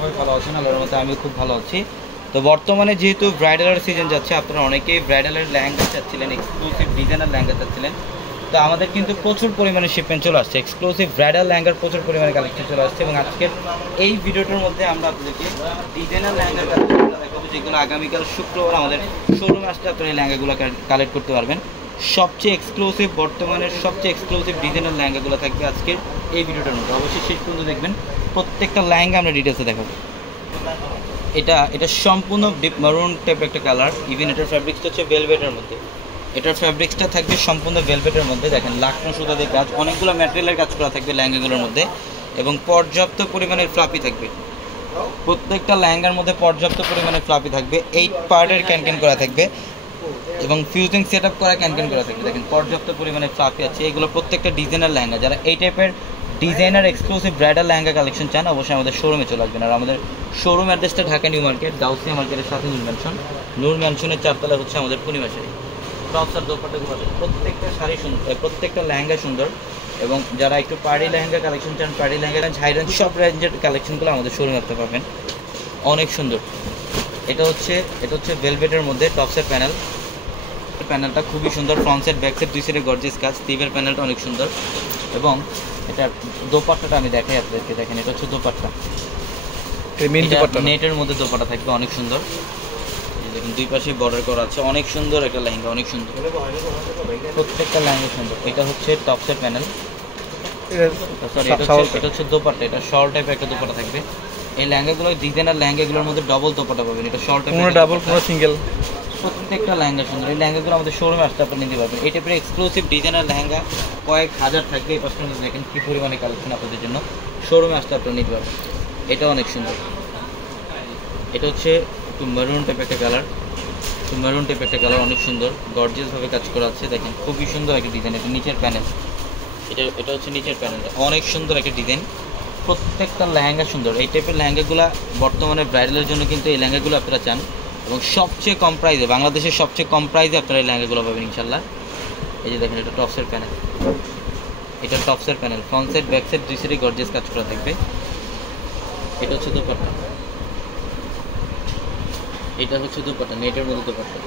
সবাই ভালো আছেন, আল্লাহর মতো আমি খুব ভালো আছি। তো বর্তমানে যেহেতু ব্রাইডালের সিজন যাচ্ছে, আপনারা অনেকেই ব্রাইডালের লেহেঙ্গা চাচ্ছিলেন, এক্সক্লুসিভ ডিজাইনার লেহেঙ্গা চাচ্ছিলেন। তো আমাদের কিন্তু প্রচুর পরিমাণে শিপমেন্ট চলে আসছে, এক্সক্লুসিভ ব্রাইডাল লেহেঙ্গার প্রচুর পরিমাণে কালেকশন চলে আসছে। এবং আজকের এই ভিডিওটার মধ্যে আমরা আপনাদেরকে ডিজাইনার লেহেঙ্গার কালেকশনগুলো দেখাবো, যেগুলো আগামীকাল শুক্রবার আমাদের শোরুমে আসলে আপনারা এই লেহেঙ্গাগুলো কালেক্ট করতে পারবেন। সবচেয়ে এক্সক্লুসিভ, বর্তমানের সবচেয়ে এক্সক্লুসিভ ডিজাইনার লেহেঙ্গাগুলো থাকবে আজকের এই ভিডিওটার মধ্যে। অবশ্যই শেষ পর্যন্ত দেখবেন, প্রত্যেকটা লেহেঙ্গা আমরা ডিটেলসে দেখাবো। এটা সম্পূর্ণ ডিপ মারুন টাইপের একটা কালার। ইভেন এটার ফ্যাব্রিক্সটা হচ্ছে ভেলভেটের মধ্যে, এটার ফ্যাব্রিক্সটা থাকবে সম্পূর্ণ ভেলভেটের মধ্যে। দেখেন লাকনো সুতা দিয়ে কাজ, অনেকগুলো ম্যাটেরিয়ালের কাজ করা থাকবে লেহেঙ্গাগুলোর মধ্যে, এবং পর্যাপ্ত পরিমাণের ফ্লাপি থাকবে। প্রত্যেকটা লেহেঙ্গার মধ্যে পর্যাপ্ত পরিমাণে ফ্লাপি থাকবে, 8 পার্টের ক্যানক্যান করা থাকবে এবং ফিউজিং সেট আপ করা ক্যানক্যান করা থাকবে। দেখেন পর্যাপ্ত পরিমাণে ফ্লাপি আছে। এগুলো প্রত্যেকটা ডিজাইনার লেহেঙ্গা। যারা এই টাইপের designer exclusive bridal lehenga collection চান, অবশ্যই আমাদের শোরুমে চলে আসবেন। আর আমাদের শোরুম অ্যাড্রেসটা ঢাকা নিউ মার্কেট, গাউসিয়া মার্কেটের সাথে নূর ম্যানশনের 4 তলা হচ্ছে আমাদের পূর্ণিমা শাড়ি। টপস আর দোপাট্টাগুলো প্রত্যেকটা শাড়ি সুন্দর, প্রত্যেকটা লেহেঙ্গা সুন্দর। এবং যারা একটু পার্টি লেহেঙ্গা কালেকশন চান, পার্টি লেহেঙ্গা হাই রেঞ্জ সব রেঞ্জের কালেকশনগুলো আমাদের শোরুমে রাখতে পারবেন, অনেক সুন্দর। এটা হচ্ছে ভেলভেটের মধ্যে টপসের প্যানেলটা খুবই সুন্দর। ফ্রন্ট সাইড ব্যাক সাইড দুই সাইডে গর্জিয়াস কাজ, স্লিভের প্যানেলটা অনেক সুন্দর। এবং এটা দোপাট্টাটা আমি দেখাই আপনাদেরকে। দেখেন এটা হচ্ছে দোপাট্টা, নেটের মধ্যে দোপাট্টা থাকবে, অনেক সুন্দর। দেখুন দুই পাশে বর্ডার করা আছে, অনেক সুন্দর একটা লেহেঙ্গা, অনেক সুন্দর। প্রত্যেকটা লেহেঙ্গা সুন্দর। এটা হচ্ছে টপসের প্যানেল, সরি এটা হচ্ছে দোপাট্টা। এটা শর্ট টাইপের একটা দোপাট্টা থাকবে। এই লেহেঙ্গাগুলো ডিজাইনার লেহেঙ্গাগুলোর মধ্যে ডবল দোপাট্টা পাবেন। এটা শর্ট টাইপের, ডাবল, পুরো সিঙ্গেল, প্রত্যেকটা লেহেঙ্গা সুন্দর। এই লেহেঙ্গাগুলো আমাদের শোরুমে আসতে আপনি নিতে পারবেন। এই টাইপের এক্সক্লুসিভ ডিজাইনার লেহেঙ্গা কয়েক হাজার থাকবে। এই পাশে দেখেন কী পরিমাণে কালেকশন আপনাদের জন্য, শোরুমে আসতে আপনি নিতে পারবেন। এটা অনেক সুন্দর। এটা হচ্ছে একটু মেরুন টাইপের একটা কালার, অনেক সুন্দর, গর্জিয়াসভাবে কাজ করা আছে। দেখেন খুবই সুন্দর একটা ডিজাইন। এটা নিচের প্যানেল, এটা হচ্ছে নিচের প্যানেলটা, অনেক সুন্দর একটা ডিজাইন। প্রত্যেকটা লেহেঙ্গা সুন্দর। এই টাইপের লেহেঙ্গাগুলো বর্তমানে ব্রাইডালের জন্য কিন্তু এই লেহেঙ্গাগুলো আপনারা চান, এবং সবচেয়ে কম প্রাইসে, বাংলাদেশের সবচেয়ে কম প্রাইসে আপনারা এই লেহেঙ্গাগুলো পাবেন ইনশাল্লাহ। এই যে দেখেন এটা টপসের panel, front side back side দুই সাইডে গর্জিয়াস কাজ করা থাকবে। এটা হচ্ছে দোপাট্টা, নেটের মধ্যে দোপাট্টা।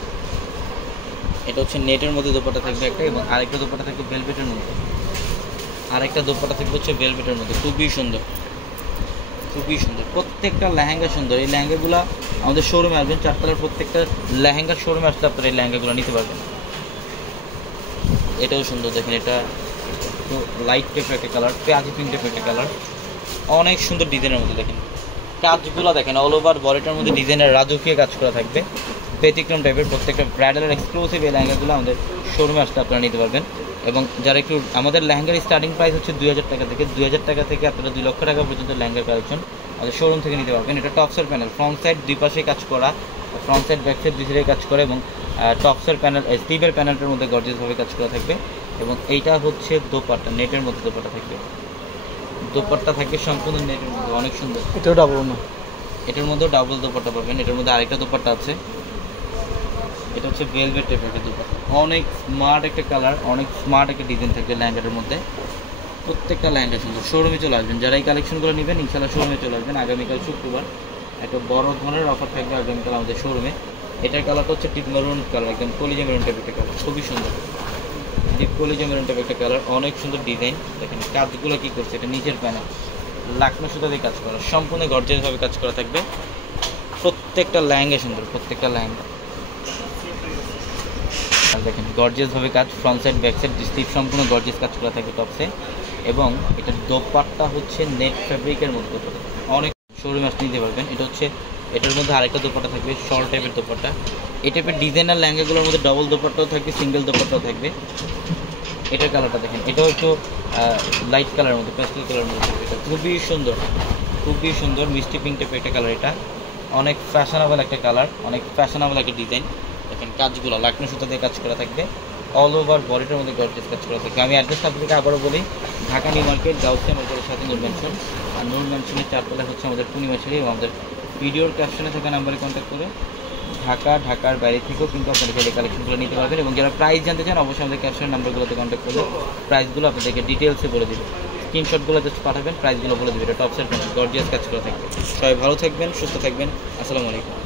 এটা হচ্ছে নেটের মধ্যে দোপাট্টা থাকবে একটা, এবং আরেকটা দোপাট্টা থাকবে ভেলভেটের মধ্যে, খুবই সুন্দর। প্রত্যেকটা লেহেঙ্গা সুন্দর। এই লেহেঙ্গাগুলো আমাদের শোরুমে আসবেন, 4 তলার প্রত্যেকটা লেহেঙ্গার শোরুমে আসলে আপনারা এই লেহেঙ্গাগুলো নিতে পারবেন। এটাও সুন্দর। দেখেন এটা একটু লাইট টাইপের একটা কালার, পেঁয়াজি পিঙ্ক টাইপের একটা কালার, অনেক সুন্দর ডিজাইনের মধ্যে। দেখেন কাজগুলো দেখেন, অল ওভার বডিটার মধ্যে ডিজাইনের রাজকীয় কাজ করা থাকবে, ব্যতিক্রম টাইপের। প্রত্যেকটা ব্রাইডালের এক্সক্লুসিভ এই লেহেঙ্গাগুলো আমাদের শোরুমে আসলে আপনারা নিতে পারবেন। এবং যারা একটু, আমাদের লেহেঙ্গার স্টার্টিং প্রাইস হচ্ছে 2000 টাকা থেকে, 2000 টাকা থেকে আপনারা 2 লক্ষ টাকা পর্যন্ত লেহেঙ্গার কালেকশন আমাদের শোরুম থেকে নিতে পারবেন। এটা টপসের প্যানেল, ফ্রন্ট সাইড দুই পাশে কাজ করা, ফ্রন্ট সাইড ব্যাক সাইড দুই সাইডে কাজ করে, এবং টপসের প্যানেল, স্লিভের প্যানেলটার মধ্যে গর্জিয়াসভাবে কাজ করা থাকবে। এবং এইটা হচ্ছে দোপাট্টা, নেটের মধ্যে দোপাট্টা থাকবে সম্পূর্ণ নেটের মধ্যে, অনেক সুন্দর। এটাও ডাবল না, এটার মধ্যেও ডাবল দোপাট্টা পাবেন। এটার মধ্যে আরেকটা দোপাট্টা আছে, এটা হচ্ছে ভেলভেট টাইপের একটা দোপাট্টা, অনেক স্মার্ট একটা কালার, অনেক স্মার্ট একটা ডিজাইন থাকবে লেহেঙ্গাটার মধ্যে। প্রত্যেকটা লেহেঙ্গা সুন্দর। শোরুমে চলে আসবেন, যারা এই কালেকশনগুলো নেবেন ইনশাল্লাহ শোরুমে চলে আসবেন। আগামীকাল শুক্রবার একটা বড় ধরনের অফার থাকবে আগামীকাল আমাদের শোরুমে। এটার কালারটা হচ্ছে ডিপ মেরুন কালার, একদম কলিজা মেরুন টাইপের একটা কালার, খুবই সুন্দর। ডিপ কলিজা মেরুন টাইপের একটা কালার, অনেক সুন্দর ডিজাইন। দেখেন কাজগুলো কী করছে, এটা নিচের প্যানেল লাকনো সুতা দিয়ে কাজ করা, সম্পূর্ণ গর্জিয়াসভাবে কাজ করা থাকবে। প্রত্যেকটা লেহেঙ্গা সুন্দর, প্রত্যেকটা লেহেঙ্গা দেখেন গর্জিয়াসভাবে কাজ, front side back side sleeve সম্পূর্ণ গর্জিয়াস কাজ করা থাকে টপসে। এবং এটার দোপাট্টা হচ্ছে নেট ফ্যাব্রিকের মধ্যে, অনেক শোরুমে আসতে নিতে পারবেন। এটার মধ্যে আরেকটা দোপাট্টা থাকবে, শর্ট টাইপের দোপাট্টা। এই টাইপের ডিজাইনার লেহেঙ্গাগুলোর মধ্যে ডবল দোপাট্টাও থাকবে, সিঙ্গেল দোপাট্টাও থাকবে। এটার কালারটা দেখেন, এটাও একটু লাইট কালারের মধ্যে, প্যাস্টেল কালারের মধ্যে থাকবে। এটা খুবই সুন্দর মিষ্টি পিঙ্ক টাইপের একটা কালার। এটা অনেক ফ্যাশনেবল একটা কালার, অনেক ফ্যাশনেবল একটা ডিজাইন। দেখেন কাজগুলো লাকনো সুতা দিয়ে কাজ করা থাকবে, অল ওভার বডিটার মধ্যে গর্জিয়াস কাজ করা থাকবে। আমি অ্যাড্রেসটা আপনাকে আবারও বলি, ঢাকা নিউ মার্কেট, গাউসিয়া মার্কেটের সাথে নূর ম্যানশন। আর নূর ম্যানশনের 4 তলায় হচ্ছে আমাদের পূর্ণিমা শাড়ি। এবং আমাদের ভিডিওর ক্যাপশনে থাকা নাম্বারে কন্ট্যাক্ট করে ঢাকার বাইরে থেকেও কিন্তু আপনাদের এই কালেকশনগুলো নিতে পারবেন। এবং যারা প্রাইস জানতে চান অবশ্যই আমাদের ক্যাপশনের নাম্বারগুলোতে কন্ট্যাক্ট করলে প্রাইসগুলো আপনাদেরকে ডিটেলসে বলে দেবে। স্ক্রিনশটগুলো জাস্ট পাঠাবেন, প্রাইসগুলো বলে দেবেন। এটা টপসের ফ্যান, গর্জিয়াস কাজ করা থাকবে। সবাই ভালো থাকবেন, সুস্থ থাকবেন। আসসালামু আলাইকুম।